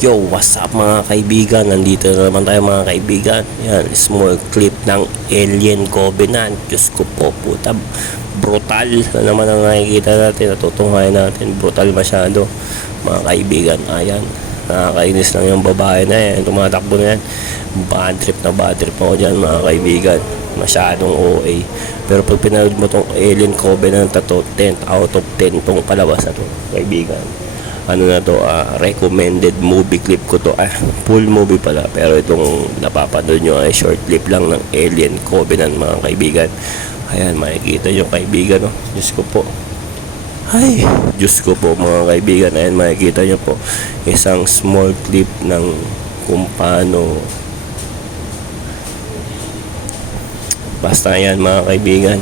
Yo, what's up mga kaibigan? Nandito na naman tayo mga kaibigan. Yan, small clip ng Alien Covenant. Diyos ko po, puta. Brutal na naman ang nakikita natin. Natutunghayan natin. Brutal masyado mga kaibigan. Ayan, nakakainis lang yung babae na yan. Tumatakbo na yan. Bad trip ako dyan mga kaibigan. Masyadong OA. Pero pag pinanood mo tong Alien Covenant na to, 10 out of 10 tong palabas na to kaibigan. Ano na to, recommended movie clip ko to, full movie pala, pero itong napapanood nyo ay short clip lang ng Alien Covenant mga kaibigan. Ayan, makikita nyo kaibigan, no? Diyos ko po, ay Diyos ko po mga kaibigan. Ayan, makikita nyo po isang small clip ng kung paano, basta yan mga kaibigan.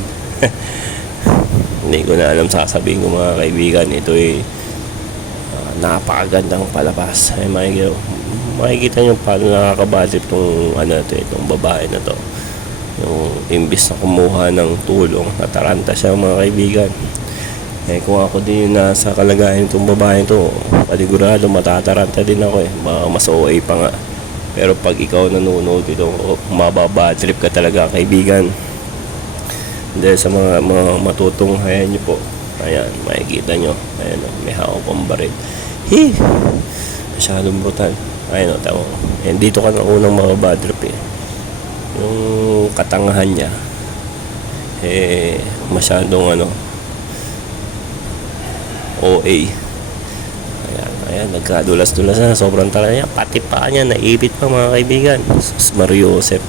Hindi ko na alam sasabihin ko mga kaibigan. Ito ay napakagandang palabas. Ay makikita nyo paano nakakabadrip itong itong babae na to. Yung imbis na kumuha ng tulong, nataranta siya mga kaibigan. Kung ako din yung nasa kalagayan itong babae to, paligurado matataranta din ako baka mas OA pa nga. Pero pag ikaw nanonood ito, mababadrip ka talaga kaibigan. Dahil sa mga matutunghayan nyo po. Ayan, makikita nyo. Ayan, may hawak pang baril. Masyadong brutal. Ayun, tama. And dito ka na unang mababadrip yung katangahan niya masyadong OA. Ayan, nagkadulas-dulas na. Sobrang talaga niya. Pati pa niya, naipit pa mga kaibigan. Mario Joseph.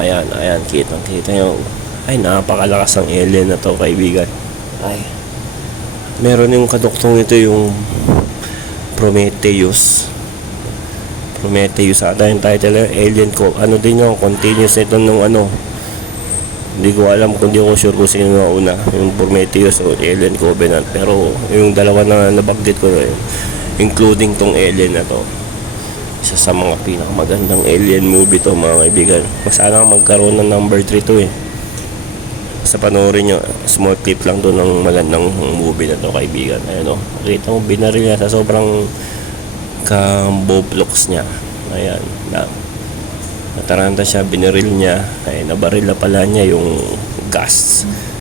Ayan, kitang-kita nyo. Ay, napakalakas ng alien na to kaibigan. Ay, meron yung kaduktong ito, yung Prometheus ata yung title, Alien ko. Ano din yung continuous nito nung hindi ko alam, kung di ko sure kung sino na una, yung Prometheus o Alien Covenant. Pero yung dalawa na nabanggit ko including tong Alien na to, isa sa mga pinakamagandang alien movie to mga kaibigan. Masana magkaroon ng number 3 to sa panoorin nyo. Small clip lang doon ng magandang movie na to kaibigan. Ayan nakita mo, binaril niya sa sobrang kamboblocks niya. Ayan, nataranta siya, binaril niya. Ay, nabaril na pala niya yung gas.